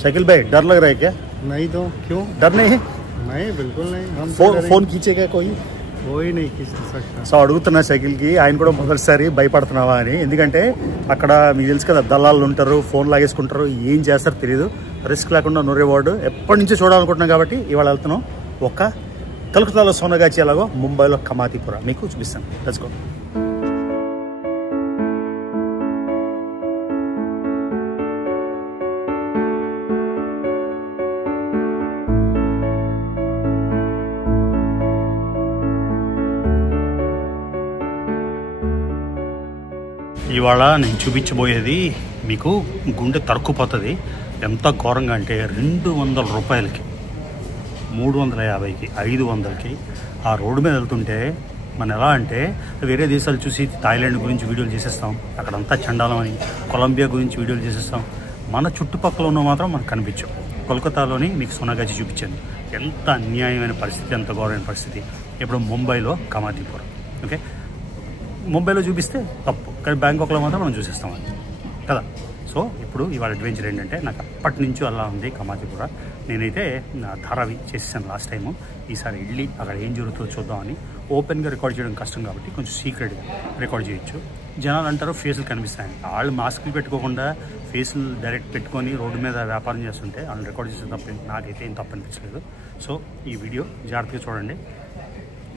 शकील भाई डर लग रहा है क्या? नहीं तो क्यों? डर नहीं है? नहीं बिल्कुल नहीं. हम फोन खींचेगा कोई नहीं खींच सकता. సో అడుగుతున్నా షకిల్ కి, ఆయన కూడా మొదటిసారి భయపడుతున్నావా అని. ఎందుకంటే అక్కడ మీకు తెలుసు కదా, దళాలు ఉంటారు, ఫోన్ లాగేసుకుంటారు, ఏం చేస్తారో తెలియదు. రిస్క్ లేకుండా నో రివార్డ్ ఎప్పటి నుంచో చూడాలనుకుంటున్నాం కాబట్టి ఇవాళ వెళ్తున్నాం. ఒక కలకత్తాలో సోనాగాచి ఎలాగో ముంబైలో కమాతిపుర మీకు చూపిస్తాను. Let's go. ఇవాళ నేను చూపించబోయేది మీకు గుండె తరుక్కుపోతుంది. ఎంత ఘోరంగా అంటే 200 రూపాయలకి, 350కి, 500కి ఆ రోడ్డు మీద వెళ్తుంటే మనం ఎలా అంటే వేరే దేశాలు చూసి థాయిలాండ్ గురించి వీడియోలు చేసేస్తాం, అక్కడంతా చండాలం అని. కొలంబియా గురించి వీడియోలు చేసేస్తాం. మన చుట్టుపక్కల ఉన్న మాత్రం మనకు కనిపించవు. కోల్కతాలోని మీకు సోనాగాచి చూపించాను. ఎంత అన్యాయమైన పరిస్థితి, ఎంత ఘోరమైన పరిస్థితి. ఇప్పుడు ముంబైలో కమాతిపుర. ఓకే, ముంబైలో చూపిస్తే తప్పు, కానీ బ్యాంకాక్లో మాత్రం మనం చూసేస్తాం అది కదా. సో ఇప్పుడు ఇవాళ అడ్వెంచర్ ఏంటంటే, నాకు అప్పటి నుంచి అలా ఉంది కమాతిపుర. నేనైతే ధారావి చేసేసాను లాస్ట్ టైము. ఈసారి వెళ్ళి అక్కడ ఏం జరుగుతుందో చూద్దామని. ఓపెన్గా రికార్డ్ చేయడం కష్టం కాబట్టి కొంచెం సీక్రెట్గా రికార్డ్ చేయొచ్చు. జనాలు అంటారు ఫేసులు కనిపిస్తాయని. వాళ్ళు మాస్కులు పెట్టుకోకుండా ఫేసులు డైరెక్ట్ పెట్టుకొని రోడ్డు మీద వ్యాపారం చేస్తుంటే వాళ్ళు రికార్డ్ చేసే తప్ప నాకైతే ఏం తప్పు అనిపించలేదు. సో ఈ వీడియో జాగ్రత్తగా చూడండి.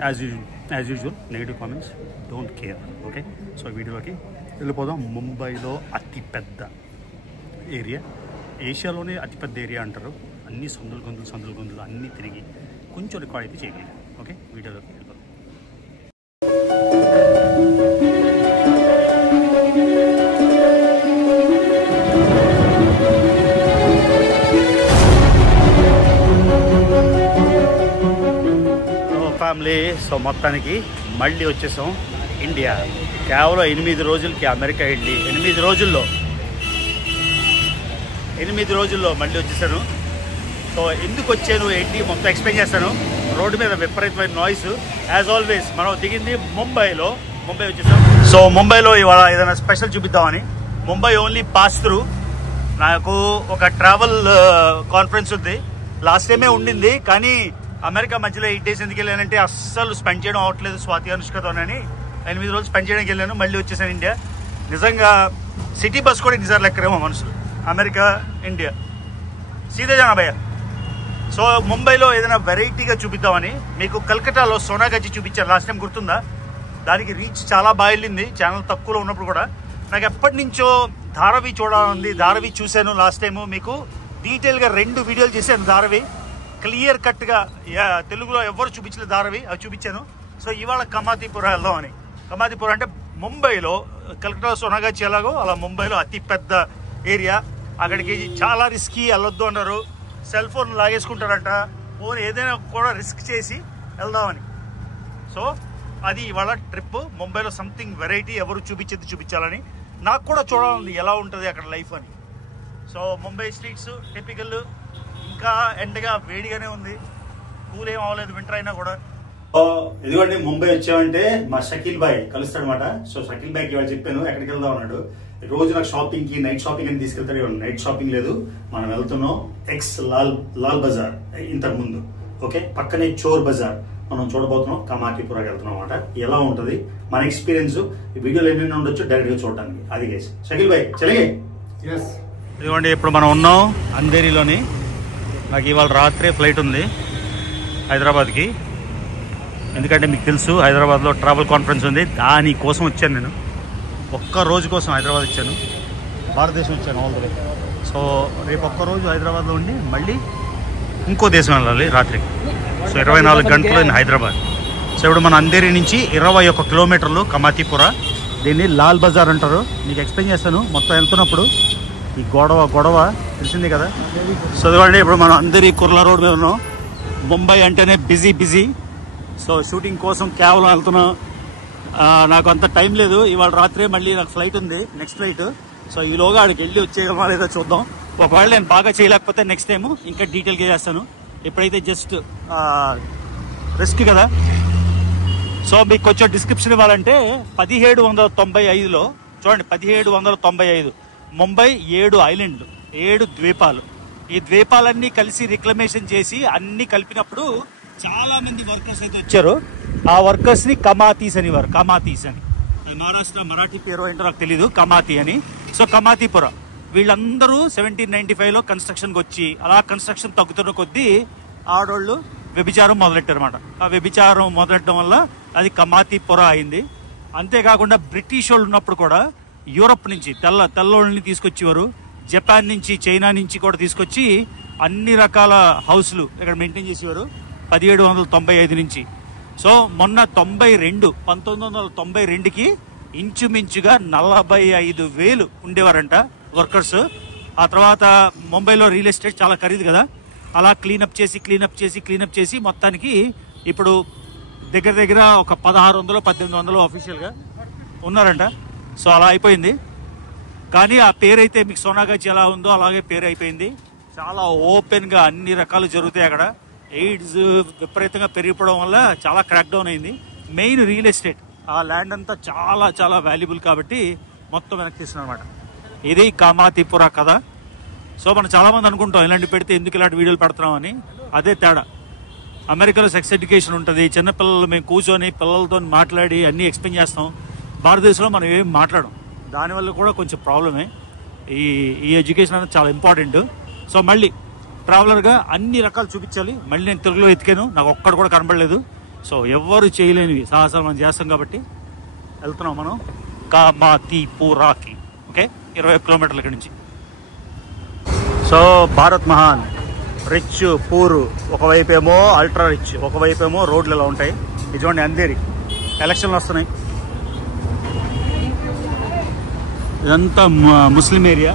As usual negative comments don't care. Okay, so వీడియోలోకి వెళ్ళిపోదాం. ముంబైలో అతిపెద్ద ఏరియా, ఏషియాలోనే అతిపెద్ద ఏరియా అంటారు. అన్ని సందులు గొంతులు అన్నీ తిరిగి కొంచెం రికార్డ్ అయితే చేయగలిగాం. ఓకే, వీడియోలోకి వెళ్ళిపోదాం. ఫ్యామిలీ, సో మొత్తానికి మళ్ళీ వచ్చేసాం ఇండియా. కేవలం 8 రోజులకి అమెరికా వెళ్ళి 8 రోజుల్లో మళ్ళీ వచ్చేసాను. సో ఎందుకు వచ్చాను ఏంటి మొత్తం ఎక్స్ప్లెయిన్ చేస్తాను. రోడ్డు మీద విపరీతమైన నాయిస్. యాజ్ ఆల్వేస్ మనం దిగింది ముంబై వచ్చేసాం. సో ముంబైలో ఇవాళ ఏదైనా స్పెషల్ చూపిద్దామని. Mumbai only pass through. నాకు ఒక ట్రావెల్ కాన్ఫరెన్స్ ఉంది. లాస్ట్ టైమే ఉండింది, కానీ అమెరికా మధ్యలో 8 days ఎందుకు వెళ్ళానంటే అస్సలు స్పెండ్ చేయడం అవ్వట్లేదు స్వాతి అనుష్కతోనని 8 రోజులు స్పెండ్ చేయడానికి వెళ్ళాను. మళ్ళీ వచ్చేసాను ఇండియా. నిజంగా సిటీ బస్ కూడా ఇన్నిసార్లు ఎక్కరేమో మనుషులు. అమెరికా ఇండియా సీదే జానా భయ్య. సో ముంబైలో ఏదైనా వెరైటీగా చూపిద్దామని. మీకు కల్కటాలో సోనాగాచి చూపించాను లాస్ట్ టైం, గుర్తుందా? దానికి రీచ్ చాలా బాగా వెళ్ళింది ఛానల్ తక్కువలో ఉన్నప్పుడు కూడా. నాకు ఎప్పటి నుంచో ధారావి చూడాలని. ధారావి చూశాను లాస్ట్ టైము. మీకు డీటెయిల్గా 2 వీడియోలు చేశాను ధారావి, క్లియర్ కట్గా. తెలుగులో ఎవరు చూపించలేదు ధారావి, అవి చూపించాను. సో ఇవాళ కమాతిపుర వెళ్దాం అని. కమాతిపుర అంటే ముంబైలో కల్కటా సోనాగాచి ఎలాగో అలా ముంబైలో అతిపెద్ద ఏరియా. అక్కడికి చాలా రిస్కీ, వెళ్ళొద్దు అన్నారు. Cell phone లాగేసుకుంటారంట. ఫోన్ ఏదైనా కూడా రిస్క్ చేసి వెళ్దామని. సో అది ఇవాళ ట్రిప్. ముంబైలో సంథింగ్ వెరైటీ, ఎవరు చూపించేది చూపించాలని. నాకు కూడా చూడాలని ఎలా ఉంటుంది అక్కడ లైఫ్ అని. So Mumbai streets typical. ఇంకా ఎండగా వేడిగానే ఉంది, కూల్ ఏం అవ్వలేదు వింటర్ అయినా కూడా. ఇదిగోండి ముంబై వచ్చామంటే మా షకీల్ బాయ్ కలుస్తాడనమాట. సో షకీల్ బాయ్కి ఇవాళ చెప్పాను ఎక్కడికి వెళ్దాం అన్నాడు. రోజు నాకు షాపింగ్ కి నైట్ షాపింగ్ అని తీసుకెళ్తాడు. ఇవాళ నైట్ షాపింగ్ లేదు, మనం వెళ్తున్నాం ఎక్స్ లాల్ బజార్ ఇంతకు ముందు. ఓకే, పక్కనే చోర్ బజార్ మనం చూడబోతున్నాం. కమాతిపురకి వెళ్తున్నాం అనమాట. ఎలా ఉంటుంది మన ఎక్స్పీరియన్స్, వీడియోలు ఏమైనా ఉండొచ్చు డైరెక్ట్ గా చూడడానికి. అది గైస్. షకీల్ బాయ్ చలిగే. ఇదిగోండి ఇప్పుడు మనం ఉన్నాం అంధేరిలోని. నాకు ఇవాళ రాత్రే ఫ్లైట్ ఉంది హైదరాబాద్కి. ఎందుకంటే మీకు తెలుసు హైదరాబాద్లో ట్రావెల్ కాన్ఫరెన్స్ ఉంది. దానికోసం వచ్చాను నేను. ఒక్క రోజు కోసం హైదరాబాద్ వచ్చాను, భారతదేశం వచ్చాను ఆల్ ద వే. సో రేపు ఒక్కరోజు హైదరాబాద్లో ఉండి మళ్ళీ ఇంకో దేశం వెళ్ళాలి రాత్రికి. సో 24 గంటలు నేను హైదరాబాద్. సో ఇప్పుడు మన అంధేరి నుంచి 21 కిలోమీటర్లు కమాతిపుర. దీన్ని లాల్ బజార్ అంటారు. మీకు ఎక్స్ప్లెయిన్ చేస్తాను మొత్తం వెళ్తున్నప్పుడు. ఈ గొడవ తెలిసింది కదా. సో ఇదిగోండి ఇప్పుడు మనం అందరి కుర్లా రోడ్ మీద ఉన్నాం. ముంబై అంటేనే బిజీ. సో షూటింగ్ కోసం కేవలం వెళ్తున్నాం. నాకు అంత టైం లేదు. ఇవాళ రాత్రే మళ్ళీ నాకు ఫ్లైట్ ఉంది, నెక్స్ట్ ఫ్లైట్. సో ఈలోగా ఆడికి వెళ్ళి వచ్చేయగలమా లేదో చూద్దాం. ఒకవేళ నేను బాగా చేయలేకపోతే నెక్స్ట్ టైం ఇంకా డీటెయిల్గా చేస్తాను. ఇప్పుడైతే జస్ట్ రిస్క్ కదా. సో మీకు కొంచెం డిస్క్రిప్షన్ ఇవ్వాలంటే 1795లో చూడండి, 1795 ముంబై 7 ఐలాండ్లు, 7 ద్వీపాలు. ఈ ద్వీపాలన్నీ కలిసి రిక్లమేషన్ చేసి అన్ని కలిపినప్పుడు చాలా మంది వర్కర్స్ అయితే వచ్చారు. ఆ వర్కర్స్ ని కమాతీస్ అనేవారు. కమాతీస్ అని మహారాష్ట్ర మరాఠీ పేరు ఏంటో నాకు తెలీదు, కమాతి అని. సో కమాతీపుర వీళ్ళందరూ 1795లో కన్స్ట్రక్షన్కి వచ్చి అలా కన్స్ట్రక్షన్ తగ్గుతున్న కొద్దీ ఆడోళ్ళు వ్యభిచారం మొదలెట్టారు అనమాట. ఆ వ్యభిచారం మొదలెట్టడం వల్ల అది కమాతీపుర అయింది. అంతేకాకుండా బ్రిటిష్ వాళ్ళు ఉన్నప్పుడు కూడా యూరప్ నుంచి తెల్లోళ్ళని తీసుకొచ్చేవారు. జపాన్ నుంచి, చైనా నుంచి కూడా తీసుకొచ్చి అన్ని రకాల హౌస్లు ఇక్కడ మెయింటైన్ చేసేవారు 1795 నుంచి. సో మొన్న 1992కి ఇంచుమించుగా 45,000 ఉండేవారంట వర్కర్స్. ఆ తర్వాత ముంబైలో రియల్ ఎస్టేట్ చాలా ఖరీదు కదా, అలా క్లీనప్ చేసి మొత్తానికి ఇప్పుడు దగ్గర ఒక 1600-1800 ఆఫీషియల్గా ఉన్నారంట. సో అలా అయిపోయింది. కానీ ఆ పేరైతే మీకు సోనాగాచి ఎలా ఉందో అలాగే పేరు అయిపోయింది. చాలా ఓపెన్గా అన్ని రకాలు జరుగుతాయి అక్కడ. ఎయిడ్స్ విపరీతంగా పెరిగిపోవడం వల్ల చాలా క్రాక్ డౌన్ అయింది. మెయిన్ రియల్ ఎస్టేట్, ఆ ల్యాండ్ అంతా చాలా చాలా వాల్యుబుల్ కాబట్టి మొత్తం వెనక్కి తీస్తున్నారు అనమాట. ఇది కమాతీపుర కథ. సో మనం చాలామంది అనుకుంటాం ఇలాంటి పెడితే ఎందుకు ఇలాంటి వీడియోలు పెడుతున్నాం అని. అదే తేడా. అమెరికాలో సెక్స్ ఎడ్యుకేషన్ ఉంటుంది, చిన్నపిల్లలు మేము కూర్చొని పిల్లలతో మాట్లాడి అన్నీ ఎక్స్ప్లెయిన్ చేస్తాం. భారతదేశంలో మనం ఏం మాట్లాడం, దానివల్ల కూడా కొంచెం ప్రాబ్లమే. ఈ ఎడ్యుకేషన్ అనేది చాలా ఇంపార్టెంట్. సో మళ్ళీ ట్రావెలర్గా అన్ని రకాలు చూపించాలి. మళ్ళీ నేను తెలుగులో ఎతికాను, నాకు ఒక్కడు కూడా కనబడలేదు. సో ఎవరు చేయలేనివి సాహసాలు మనం చేస్తాం కాబట్టి వెళ్తున్నాం మనం కమాతీపురాకి. ఓకే, 20 కిలోమీటర్ల ఇక్కడి నుంచి. సో భారత్ మహాన్, రిచ్, పూర్ ఒకవైపు ఏమో, అల్ట్రా రిచ్ ఒకవైపు ఏమో. రోడ్లు ఎలా ఉంటాయి ఇది చూడండి. అంధేరి ఎలక్షన్లు వస్తున్నాయి. ఇదంతా ముస్లిం ఏరియా,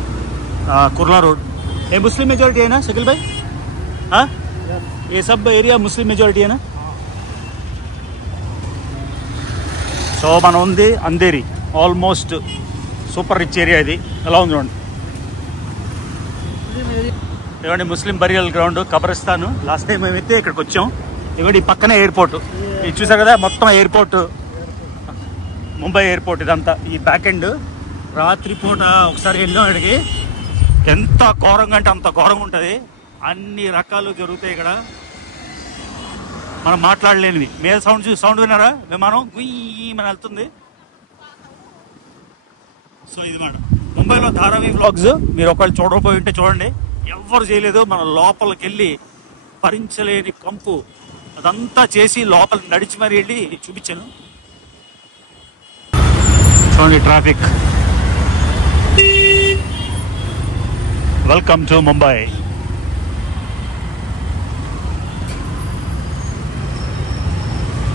కుర్లా రోడ్. ఏ ముస్లిం మెజారిటీ అయినా शकील भाई? ये सब एरिया मुस्लिम मेजॉरिटी है ना? సో మనం ఉంది Andheri, almost super rich area. ఇది ఎలా ఉంది చూడండి. ఇవ్వండి ముస్లిం బరియల్ గ్రౌండ్, కబ్రస్థాన్. లాస్ట్ టైం మేమైతే ఇక్కడికి వచ్చాం. ఇవ్వండి ఈ పక్కనే ఎయిర్పోర్ట్, ఇది చూసారు కదా మొత్తం ఎయిర్పోర్ట్, ముంబై ఎయిర్పోర్ట్. ఇదంతా ఈ బ్యాక్ ఎండ్. రాత్రిపూట ఒకసారి వెళ్ళాం ఇక్కడికి, ఎంత ఘోరంగా అంటే అంత ఘోరంగా ఉంటుంది. అన్ని రకాలు జరుగుతాయి ఇక్కడ, మనం మాట్లాడలేనివి. మీద సౌండ్ విన్నారా? విమానం గుయ్యమని వెళ్తుంది. సో ఇది మాట ముంబైలో ధారావి వ్లాగ్స్. మీరు ఒకవేళ చూడకపోయి ఉంటే చూడండి, ఎవ్వరు చేయలేదు. మన లోపలికి వెళ్ళి భరించలేని కంపు అదంతా చేసి లోపలికి నడిచి మరి వెళ్ళి చూపించాను. చూడండి ట్రాఫిక్. Welcome to Mumbai.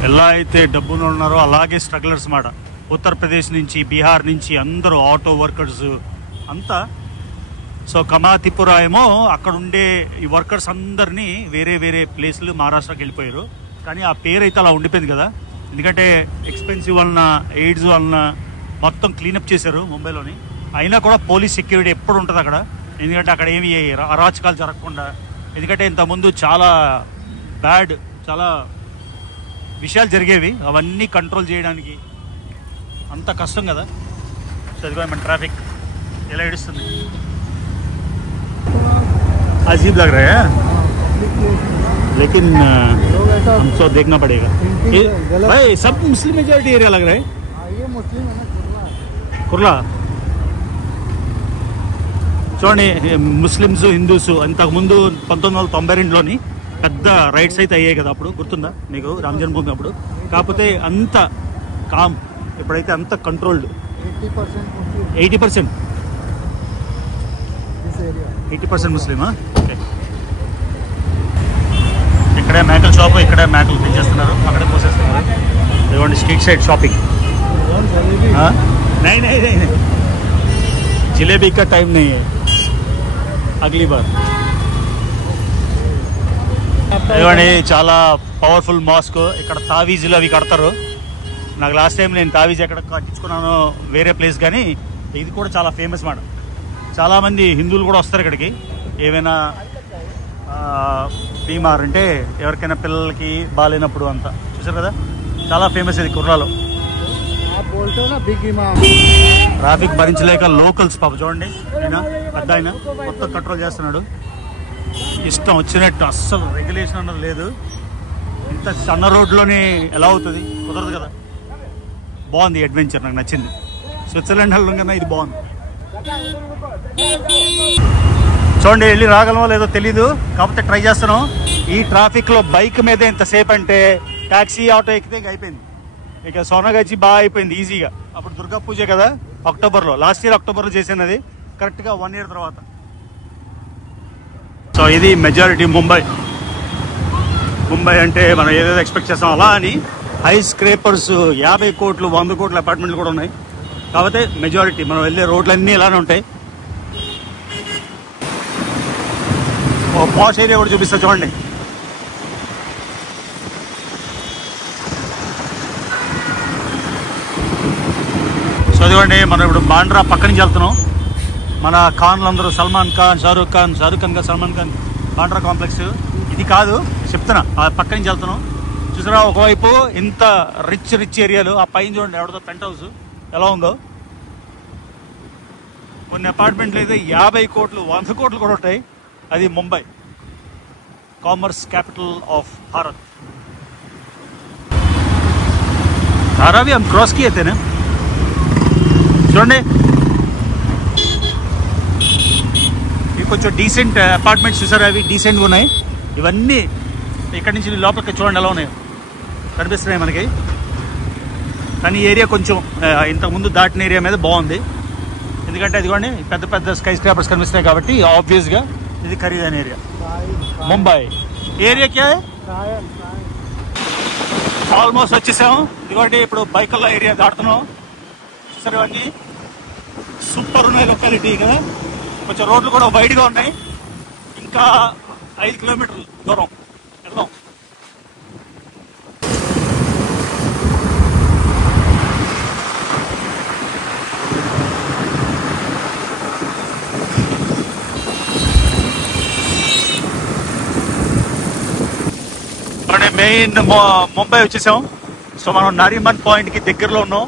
ఎలా అయితే డబ్బులు ఉన్నారో అలాగే స్ట్రగ్లర్స్ మాట. ఉత్తరప్రదేశ్ నుంచి, బీహార్ నుంచి అందరూ ఆటో వర్కర్స్ అంతా. సో కమాతీపుర ఏమో అక్కడ ఉండే ఈ వర్కర్స్ అందరినీ వేరే వేరే ప్లేస్లు మహారాష్ట్రకి వెళ్ళిపోయారు. కానీ ఆ పేరు అయితే అలా ఉండిపోయింది కదా, ఎందుకంటే ఎక్స్పెన్సివ్ వలన, ఎయిడ్స్ వలన మొత్తం క్లీనప్ చేశారు ముంబైలోని. అయినా కూడా పోలీస్ సెక్యూరిటీ ఎప్పుడు ఉంటుంది అక్కడ, ఎందుకంటే అక్కడ ఏమి అరాచకాలు జరగకుండా. ఎందుకంటే ఇంతకుముందు చాలా బ్యాడ్, చాలా విషయాలు జరిగేవి, అవన్నీ కంట్రోల్ చేయడానికి అంత కష్టం కదా. సో అది మన ట్రాఫిక్ ఎలా ఏడుస్తుంది. अजीब लग रहा है लेकिन हमको देखना पड़ेगा. भाई सब मुस्लिम मेजॉरिटी एरिया लग रहा है. ये मुस्लिम है ना, कुर्ला. చూడండి ముస్లిమ్స్, హిందూస్ అంతకుముందు 1992లోని పెద్ద రైట్స్ అయితే అయ్యాయి కదా, అప్పుడు గుర్తుందా మీకు రామ్ జన్మభూమి అప్పుడు. కాకపోతే అంత కామ్, ఇప్పుడైతే అంత కంట్రోల్డ్. 80% ముస్లిమా? ఓకే. ఇక్కడే మేకల షాపు, ఇక్కడే మేకలు తెచ్చేస్తున్నారు, అక్కడే పోసేస్తున్నారు. ఇదిగోండి స్ట్రీట్ సైడ్ షాపింగ్. नहीं नहीं नहीं नहीं, जिलेबी का टाइम नहीं है, अगली बार. ఇదిగోండి చాలా పవర్ఫుల్ మాస్క్. ఇక్కడ తావీజులు అవి కడతారు. నాకు లాస్ట్ టైం నేను తావీజ్ ఎక్కడ కట్టించుకున్నానో వేరే ప్లేస్, కానీ ఇది కూడా చాలా ఫేమస్ మాట. చాలామంది హిందువులు కూడా వస్తారు ఇక్కడికి. ఏమైనా బీమార్ అంటే, ఎవరికైనా పిల్లలకి బాగాలేనప్పుడు అంతా. చూసారు కదా, చాలా ఫేమస్ ఇది కుర్రాలో. ట్రాఫిక్ భరించలేక లోకల్స్ పాప చూడండి, ఆయన పెద్ద ఆయన మొత్తం కంట్రోల్ చేస్తున్నాడు. ఇష్టం వచ్చినట్టు అస్సలు రెగ్యులేషన్ అన్నది లేదు. ఇంత సన్న రోడ్లోనే ఎలా అవుతుంది? కుదరదు కదా. బాగుంది అడ్వెంచర్, నాకు నచ్చింది. స్విట్జర్లాండ్ వెళ్ళడం కన్నా ఇది బాగుంది. చూడండి, వెళ్ళి రాగలమో లేదో తెలీదు, కాకపోతే ట్రై చేస్తున్నాం. ఈ ట్రాఫిక్లో బైక్ మీద ఎంతసేపు అంటే ట్యాక్సీ ఆటో ఎక్కితే ఇంక అయిపోయింది. ఇక సోనాగాచి బాగా అయిపోయింది ఈజీగా. అప్పుడు దుర్గా పూజ కదా అక్టోబర్లో, లాస్ట్ ఇయర్ అక్టోబర్లో చేసినది, కరెక్ట్గా 1 year తర్వాత. సో ఇది మెజారిటీ ముంబై అంటే మనం ఏదేదో ఎక్స్పెక్ట్ చేస్తాం అలా అని హై స్క్రేపర్స్ 50 కోట్లు 100 కోట్ల అపార్ట్మెంట్లు కూడా ఉన్నాయి. కాకపోతే మెజారిటీ మనం వెళ్ళే రోడ్లన్నీ ఇలానే ఉంటాయి. ఓ పాష్ ఏరియా కూడా చూపిస్తా చూడండి. సో ఇదిగోండి, మనం ఇప్పుడు బాండ్రా పక్క నుంచి వెళ్తున్నాం. మన ఖాన్లు అందరూ సల్మాన్ ఖాన్, షారూఖ్ ఖాన్ గా సల్మాన్ ఖాన్ బాండ్రా కాంప్లెక్స్ ఇది కాదు చెప్తున్నా, ఆ పక్క నుంచి వెళ్తున్నాం. చూసారా ఒకవైపు ఇంత రిచ్ ఏరియాలు, ఆ పైన చూడండి ఎవరిదో పెంట్ హౌస్ ఎలా ఉందో. కొన్ని అపార్ట్మెంట్లు అయితే 50 కోట్లు 100 కోట్లు కూడా ఉంటాయి. అది Mumbai, commerce capital of Bharat. Dharavi हम क्रॉस किए थे ना. చూడండి ఇవి కొంచెం డీసెంట్ అపార్ట్మెంట్స్ చూసారా, అవి డీసెంట్గా ఉన్నాయి. ఇవన్నీ ఇక్కడి నుంచి లోపలికి చూడండి ఎలా ఉన్నాయో, కనిపిస్తున్నాయి మనకి. కానీ ఏరియా కొంచెం ఇంతకుముందు దాటిన ఏరియా మీద బాగుంది. ఎందుకంటే అదిగోండి పెద్ద పెద్ద స్కై స్క్రాపర్స్ కనిపిస్తున్నాయి కాబట్టి ఆబ్వియస్గా ఇది ఖరీదైన ఏరియా. ముంబై ఏరియా క్యా ఆల్మోస్ట్ వచ్చేసాం. ఇదిగోండి ఇప్పుడు బైకల్లా ఏరియా దాటుతున్నాం. చూసారు ఇవన్నీ సూపర్ ఉన్నాయి లొకాలిటీ కదా. కొంచెం రోడ్లు కూడా వైడ్గా ఉన్నాయి. ఇంకా 5 కిలోమీటర్లు దూరం వెళ్దాం. మెయిన్ ముంబై వచ్చేసాం. సో మనం నారిమన్ పాయింట్కి దగ్గరలో ఉన్నాం.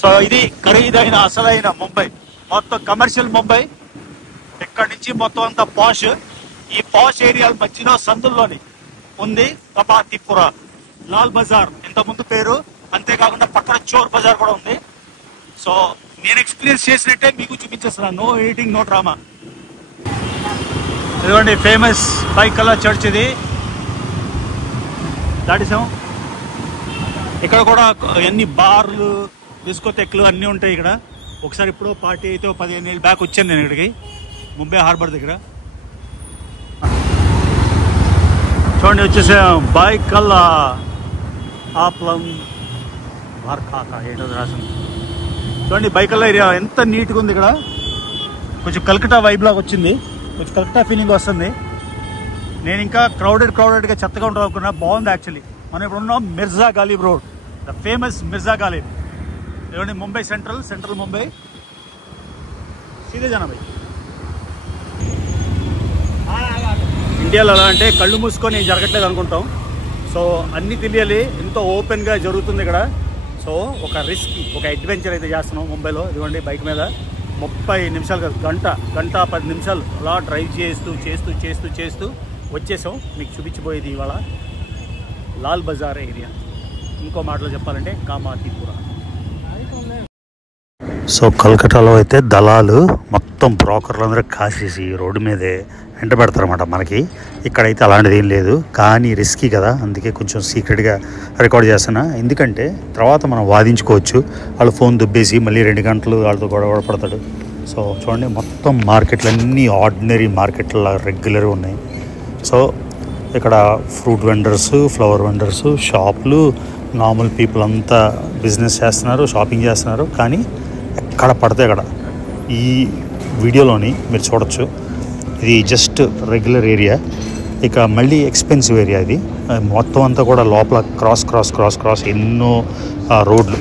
సో ఇది ఖరీదైన అసలైన ముంబై, మొత్తం కమర్షియల్ ముంబై. ఇక్కడ నుంచి మొత్తం అంతా పాష్. ఈ పాష్ ఏరియాల మధ్యలో సందుల్లోని ఉంది కపాతిపురా, లాల్ బజార్ ఇంతకుముందు పేరు. అంతేకాకుండా పక్కన చోర్ బజార్ కూడా ఉంది. సో నేను ఎక్స్పీరియన్స్ చేసినట్టే మీకు చూపించేస్తున్నాను. No editing, no drama. ఇదిగోండి ఫేమస్ బైకల్లా చర్చ్ ఇది దాటిసాం. ఇక్కడ కూడా అన్ని బార్లు, డిస్కోటెక్లు అన్నీ ఉంటాయి ఇక్కడ. ఒకసారి ఇప్పుడు పార్టీ అయితే 15 ఏళ్ళ బ్యాక్ వచ్చాను నేను ఇక్కడికి, ముంబై హార్బర్ దగ్గర. చూడండి వచ్చేసాం బైకల్లా ఆప్లం వార్ఖాకా ఏంటో రాసింది. చూడండి బైకల్లా ఏరియా ఎంత నీట్గా ఉంది. ఇక్కడ కొంచెం కల్కటా వైబ్ లాగా వచ్చింది, కొంచెం కల్కటా ఫీలింగ్ వస్తుంది. నేను ఇంకా క్రౌడెడ్గా చెత్తగా ఉంటుంది అనుకున్నా, బాగుంది యాక్చువల్లీ. మనం ఇప్పుడు ఉన్నాం Mirza Ghalib road, the famous Mirza Ghalib. ఏమండి ముంబై సెంట్రల్ ముంబై. సీదే జానా భాయ్. ఇండియాలో ఎలా అంటే కళ్ళు మూసుకొని జరగట్లేదు అనుకుంటాం. సో అన్నీ తెలియాలి, ఎంతో ఓపెన్గా జరుగుతుంది ఇక్కడ. సో ఒక రిస్క్, ఒక అడ్వెంచర్ అయితే చేస్తున్నాం ముంబైలో. ఇదిగోండి బైక్ మీద 30 నిమిషాలు కాదు, గంట 10 నిమిషాలు అలా డ్రైవ్ చేస్తూ వచ్చేసాం. మీకు చూపించబోయేది ఇవాళ లాల్ బజార్ ఏరియా, ఇంకో మాటలో చెప్పాలంటే కామాతిపురా. సో కల్కటాలో అయితే దళాలు మొత్తం బ్రోకర్లు అందరూ కాసేసి రోడ్డు మీదే వెంట పెడతారన్నమాట. మనకి ఇక్కడైతే అలాంటిది ఏం లేదు, కానీ రిస్కీ కదా, అందుకే కొంచెం సీక్రెట్గా రికార్డ్ చేస్తున్నా. ఎందుకంటే తర్వాత మనం వాదించుకోవచ్చు. వాళ్ళు ఫోన్ దుబ్బేసి మళ్ళీ 2 గంటలు వాళ్ళతో గొడవ పడతాడు. సో చూడండి మొత్తం మార్కెట్లన్నీ ఆర్డినరీ మార్కెట్ల రెగ్యులర్గా ఉన్నాయి. సో ఇక్కడ ఫ్రూట్ వెండర్స్, ఫ్లవర్ వెండర్స్, షాపులు, నార్మల్ పీపుల్ అంతా బిజినెస్ చేస్తున్నారు, షాపింగ్ చేస్తున్నారు. కానీ ఎక్కడ పడితే అక్కడ ఈ వీడియోలోని మీరు చూడొచ్చు. ఇది జస్ట్ రెగ్యులర్ ఏరియా. ఇక మళ్ళీ ఎక్స్పెన్సివ్ ఏరియా ఇది. మొత్తం అంతా కూడా లోపల క్రాస్ ఎన్నో రోడ్లు,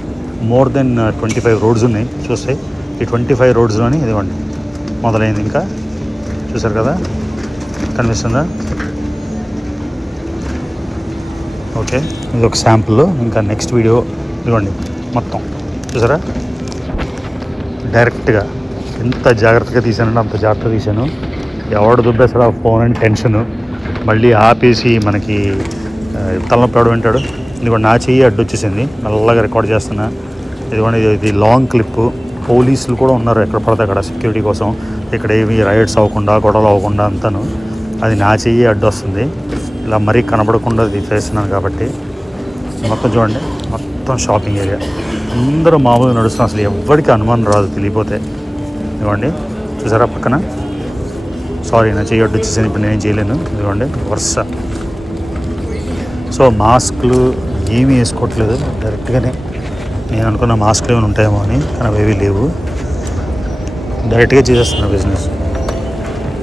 మోర్ దెన్ 25 రోడ్స్ ఉన్నాయి. చూస్తే ఈ 25 రోడ్స్లోని ఇదివ్వండి మొదలైంది. ఇంకా చూసారు కదా, కనిపిస్తుందా? ఓకే, ఇది ఒక శాంపుల్. ఇంకా నెక్స్ట్ వీడియో ఇదిగోండి మొత్తం చూసారా, డైరెక్ట్గా ఎంత జాగ్రత్తగా తీసానంటే అంత జాగ్రత్తగా తీసాను. ఎవడు దుబ్బేస్తాడు ఆ ఫోన్ అని టెన్షన్, మళ్ళీ ఆపేసి మనకి తలనొప్పాడు వింటాడు. ఇదిగో నా చెయ్యి అడ్డొచ్చేసింది, మెల్లగా రికార్డ్ చేస్తున్నా. ఇదిగోండి ఇది లాంగ్ క్లిప్. పోలీసులు కూడా ఉన్నారు ఎక్కడ పడితే అక్కడ సెక్యూరిటీ కోసం, ఇక్కడ ఏమి రైడ్స్ అవ్వకుండా గొడవలు అవ్వకుండా అంతాను. అది నా చెయ్యి అడ్డొస్తుంది, ఇలా మరీ కనబడకుండా ఇది చేస్తున్నాను కాబట్టి. మొత్తం చూడండి, మొత్తం షాపింగ్ ఏరియా, అందరూ మామూలుగా నడుస్తున్నాం, అసలు ఎవరికి అనుమానం రాదు తెలియపోతే. ఇవ్వండి చూసారా పక్కన, సారీ నా చెయ్యి అడ్డు వచ్చేసింది, ఇప్పుడు నేనేం చేయలేను. ఇదిగోండి వరుస. సో మాస్క్లు ఏమీ వేసుకోవట్లేదు, డైరెక్ట్గానే. నేను అనుకున్న మాస్క్లు ఏమైనా ఉంటాయేమో అని, కానీ అవి లేవు, డైరెక్ట్గా చేసేస్తున్నా బిజినెస్.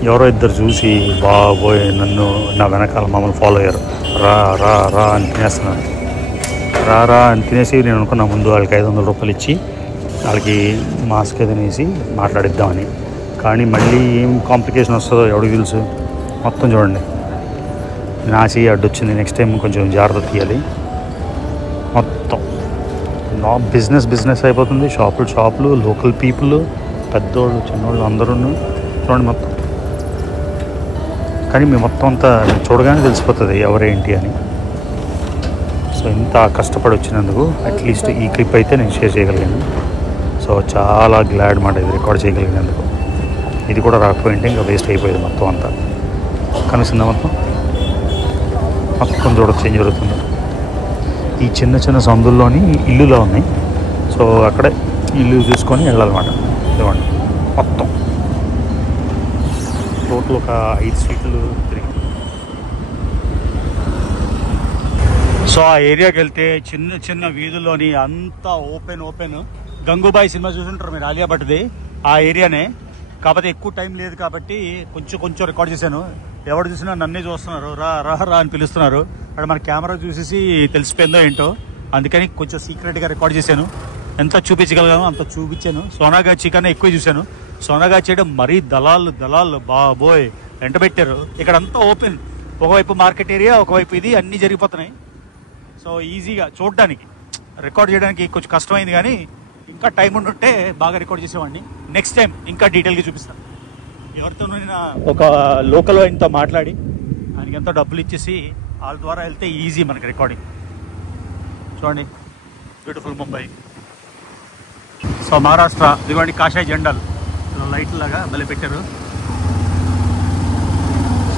ఎవరో ఇద్దరు చూసి బాబోయ్ నన్ను నా వెనకాల మమ్మల్ని ఫాలో అయ్యారు. రా రా రా అని తినేస్తున్నాను, రా రా అని తినేసి నేను అనుకున్నా ముందు వాళ్ళకి 500 రూపాయలు ఇచ్చి వాళ్ళకి మాస్క్ ఏదైనా వేసి మాట్లాడిద్దామని. కానీ మళ్ళీ ఏం కాంప్లికేషన్ వస్తుందో ఎవరికి తెలుసు. మొత్తం చూడండి నా చెయ్యి అడ్డొచ్చింది, నెక్స్ట్ టైం కొంచెం జాగ్రత్త తీయాలి. మొత్తం నా బిజినెస్ అయిపోతుంది, షాపులు లోకల్ పీపుల్, పెద్దోళ్ళు చిన్నోళ్ళు అందరూ చూడండి మొత్తం. కానీ మేము మొత్తం అంతా చూడగానే తెలిసిపోతుంది ఎవరేంటి అని. సో ఇంత కష్టపడి వచ్చినందుకు అట్లీస్ట్ ఈ క్లిప్ అయితే నేను షేర్ చేయగలిగాను. సో చాలా గ్లాడ్ మాట ఇది రికార్డ్ చేయగలిగినందుకు. ఇది కూడా రాకపోయింటే ఇంకా వేస్ట్ అయిపోయేది మొత్తం అంతా. కనిపిస్తుందా మొత్తం చూడొచ్చు ఏం జరుగుతుందో. ఈ చిన్న చిన్న సందుల్లోని ఇల్లులా ఉన్నాయి, సో అక్కడే ఇల్లు చూసుకొని వెళ్ళాలన్నమాట. ఇదిగోండి మొత్తం టోటల్ ఒక 5 స్ట్రీట్లు తిరిగి. సో ఆ ఏరియాకి వెళ్తే చిన్న చిన్న వీధుల్లోని అంతా ఓపెన్. గంగూబాయి సినిమా చూసుంటారు మీరు, ఆలియా భట్ది, ఆ ఏరియానే. కాకపోతే ఎక్కువ టైం లేదు కాబట్టి కొంచెం రికార్డ్ చేశాను. ఎవరు చూసినా నన్నే చూస్తున్నారు, రా రా రా అని పిలుస్తున్నారు. అక్కడ మన కెమెరా చూసేసి తెలిసిపోయిందో ఏంటో, అందుకని కొంచెం సీక్రెట్గా రికార్డ్ చేశాను. ఎంత చూపించగలిగాను అంత చూపించాను. సోనాగా చికెన్ ఎక్కువ చూశాను. సోనాగా చేయడం మరీ దళాలు బాబోయ్ వెంట పెట్టారు. ఇక్కడ అంతా ఓపెన్, ఒకవైపు మార్కెట్ ఏరియా, ఒకవైపు ఇది, అన్నీ జరిగిపోతున్నాయి. సో ఈజీగా చూడడానికి, రికార్డ్ చేయడానికి కొంచెం కష్టమైంది, కానీ ఇంకా టైం ఉంటుంటే బాగా రికార్డ్ చేసేవాడిని. నెక్స్ట్ టైం ఇంకా డీటెయిల్గా చూపిస్తాను. ఎవరితోనైనా ఒక లోకల్ ఆయనతో మాట్లాడి ఆయనకి ఎంతో డబ్బులు ఇచ్చేసి వాళ్ళ ద్వారా వెళ్తే ఈజీ మనకి రికార్డింగ్. చూడండి బ్యూటిఫుల్ ముంబై. సో మహారాష్ట్ర, ఇదిగోండి కాషాయ జెండాలు లైట్ లాగా భలే పెట్టారు.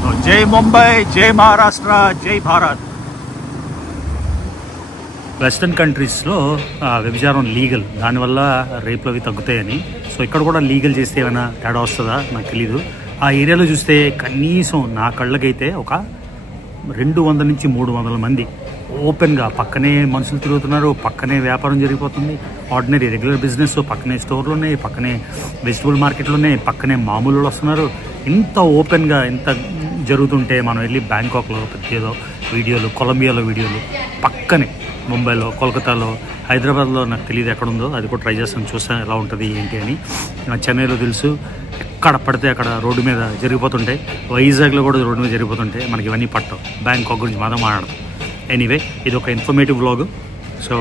సో జై ముంబై, జై మహారాష్ట్ర, జై భారత్. వెస్టర్న్ కంట్రీస్లో వ్యభిచారం లీగల్, దానివల్ల రేపులు అవి తగ్గుతాయని. సో ఇక్కడ కూడా లీగల్ చేస్తే ఏమైనా తేడా వస్తుందా నాకు తెలీదు. ఆ ఏరియాలో చూస్తే కనీసం నా కళ్ళకైతే ఒక 200 నుంచి 300 మంది ఓపెన్గా పక్కనే మనుషులు తిరుగుతున్నారు, పక్కనే వ్యాపారం జరిగిపోతుంది, ఆర్డినరీ రెగ్యులర్ బిజినెస్, పక్కనే స్టోర్లు ఉన్నాయి, పక్కనే వెజిటబుల్ మార్కెట్లు ఉన్నాయి, పక్కనే మామూలు వస్తున్నారు. ఇంత ఓపెన్గా ఇంత జరుగుతుంటే మనం వెళ్ళి బ్యాంకాక్లో ఏదో వీడియోలు, కొలంబియాలో వీడియోలు, పక్కనే ముంబైలో, కోల్కతాలో, హైదరాబాద్లో నాకు తెలియదు ఎక్కడుందో, అది కూడా ట్రై చేస్తాను, చూస్తాను ఎలా ఉంటుంది ఏంటి అని. చెన్నైలో తెలుసు, ఎక్కడ పడితే అక్కడ రోడ్డు మీద జరిగిపోతుంటాయి. వైజాగ్లో కూడా రోడ్డు మీద జరిగిపోతుంటాయి. మనకి ఇవన్నీ పట్టవు, బ్యాంకాక్ గురించి మాత్రం మాట్లాడడం. ఎనీవే ఇది ఒక ఇన్ఫర్మేటివ్ వ్లాగ్. సో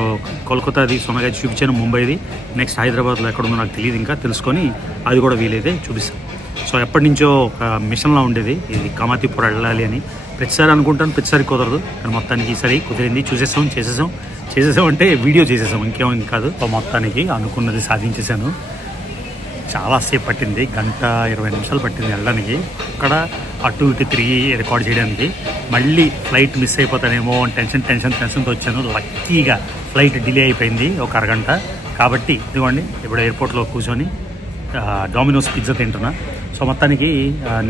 కోల్కతాది సొనగా చూపించాను, ముంబైది. నెక్స్ట్ హైదరాబాద్లో ఎక్కడుందో నాకు తెలియదు, ఇంకా తెలుసుకొని అది కూడా వీలైతే చూపిస్తాను. సో ఎప్పటి నుంచో ఒక మిషన్లా ఉండేది ఇది, కమాతిపూర్ వెళ్ళాలి అని. ప్రతిసారి అనుకుంటాను, ప్రతిసారి కుదరదు, కానీ మొత్తానికి ఈసారి కుదిరింది. చేసేసాం అంటే వీడియో చేసేసాం, ఇంకేమీ కాదు. సో మొత్తానికి అనుకున్నది సాధించేశాను. చాలాసేపు పట్టింది, 1:20 నిమిషాలు పట్టింది వెళ్ళడానికి. అక్కడ అటు ఇటు తిరిగి రికార్డ్ చేయడానికి. మళ్ళీ ఫ్లైట్ మిస్ అయిపోతానేమో టెన్షన్తో వచ్చాను. లక్కీగా ఫ్లైట్ డిలే అయిపోయింది ఒక అరగంట. కాబట్టి ఇదిగోండి ఇప్పుడు ఎయిర్పోర్ట్లో కూర్చొని డామినోస్ పిజ్జా తింటున్నా. సో మొత్తానికి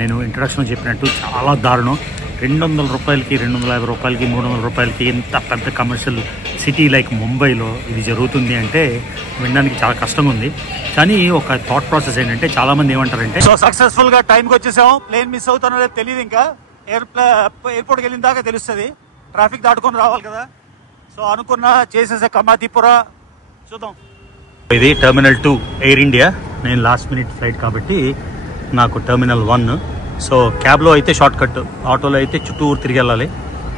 నేను ఇంట్రడక్షన్లో చెప్పినట్టు చాలా దారుణం. 200 రూపాయలకి, 250 రూపాయలకి, 300 రూపాయలకి ఇంత పెద్ద కమర్షియల్ సిటీ లైక్ ముంబైలో ఇది జరుగుతుంది అంటే వినడానికి చాలా కష్టంగా ఉంది. కానీ ఒక థాట్ ప్రాసెస్ ఏంటంటే, చాలామంది ఏమంటారంటే, సో సక్సెస్ఫుల్గా టైంకి వచ్చేసాం, ప్లేన్ మిస్ అవుతానో లేదు తెలియదు, ఇంకా ఎయిర్పోర్ట్కి వెళ్ళిన దాకా తెలుస్తుంది, ట్రాఫిక్ దాటుకొని రావాలి కదా. సో అనుకున్నా చేసేసే కమాతిపుర చూద్దాం. ఇది టెర్మినల్ 2 ఎయిర్ ఇండియా. నేను లాస్ట్ మినిట్ ఫ్లైట్ కాబట్టి నాకు టెర్మినల్ 1. సో క్యాబ్లో అయితే షార్ట్ కట్, ఆటోలో అయితే చుట్టూరు తిరిగి వెళ్ళాలి.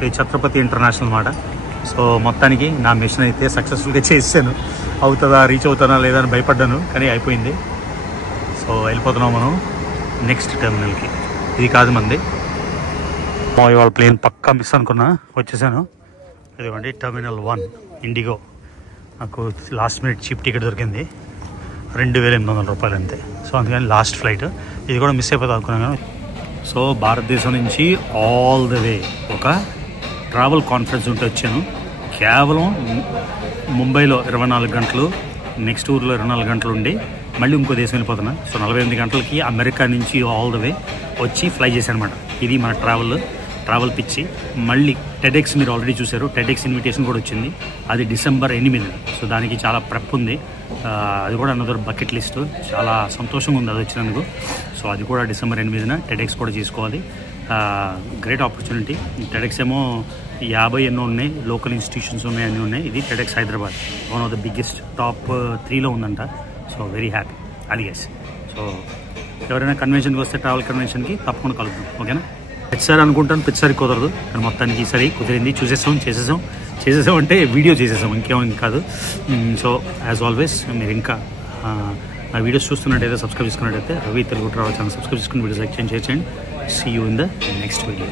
ఇది ఛత్రపతి ఇంటర్నేషనల్ మాట. సో మొత్తానికి నా మిషన్ అయితే సక్సెస్ఫుల్గా చేసాను. అవుతుందా, రీచ్ అవుతానా లేదా అని భయపడ్డాను, కానీ అయిపోయింది. సో వెళ్ళిపోతున్నాం మనం నెక్స్ట్ టెర్మినల్కి. ఇది కాదు మంది. ఇవాళ ప్లేన్ పక్కా మిస్ అనుకున్నా, వచ్చేసాను. ఇదిగోండి టెర్మినల్ 1 ఇండిగో. నాకు లాస్ట్ మినిట్ చీప్ టికెట్ దొరికింది, 2800 రూపాయలు అంతే. సో అందుకని లాస్ట్ ఫ్లైట్ ఇది కూడా మిస్ అయిపోతుంది అనుకున్నాను. సో భారతదేశం నుంచి ఆల్ ద వే ఒక ట్రావెల్ కాన్ఫరెన్స్ ఉంటే వచ్చాను. కేవలం ముంబైలో 24 గంటలు, నెక్స్ట్ ఊర్లో 24 గంటలు ఉండి మళ్ళీ ఇంకో దేశం వెళ్ళిపోతున్నా. సో 48 గంటలకి అమెరికా నుంచి ఆల్ ద వే వచ్చి ఫ్లై చేశాను అనమాట. ఇది మన ట్రావెల్ పిచ్చి. మళ్ళీ టెడెక్స్ మీరు ఆల్రెడీ చూశారు, టెడెక్స్ ఇన్విటేషన్ కూడా వచ్చింది. అది December 8. సో దానికి చాలా ప్రెప్ ఉంది. అది కూడా అనదర్ బకెట్ లిస్ట్. చాలా సంతోషంగా ఉంది అది వచ్చినందుకు. సో అది కూడా December 8 టెడెక్స్ కూడా చేసుకోవాలి. Great opportunity. టెడెక్స్ ఏమో 50 ఎన్నో ఉన్నాయి, లోకల్ ఇన్స్టిట్యూషన్స్ ఉన్నాయి, అన్నీ ఉన్నాయి. ఇది TEDx Hyderabad, one of the biggest top 3లో ఉందంట. సో వెరీ హ్యాపీ అది గైస్. సో ఎవరైనా కన్వెన్షన్కి వస్తే ట్రావెల్ కన్వెన్షన్కి తప్పకుండా కలుద్దాం, ఓకేనా? ప్రతిసారి అనుకుంటాను, ప్రతిసారి కుదరదు, కానీ మొత్తానికి ఈసారి కుదిరింది. చేసేసాం అంటే వీడియో చేసేసాం, ఇంకేం కాదు. సో యాజ్ ఆల్వేస్ మీరు ఇంకా నా వీడియోస్ చూస్తున్నట్టయితే, సబ్స్క్రైబ్ చేసుకున్నట్టయితే Ravi Telugu travel channel subscribe చేసుకుని వీడియోస్ లైక్ చేయండి. See you in the next video.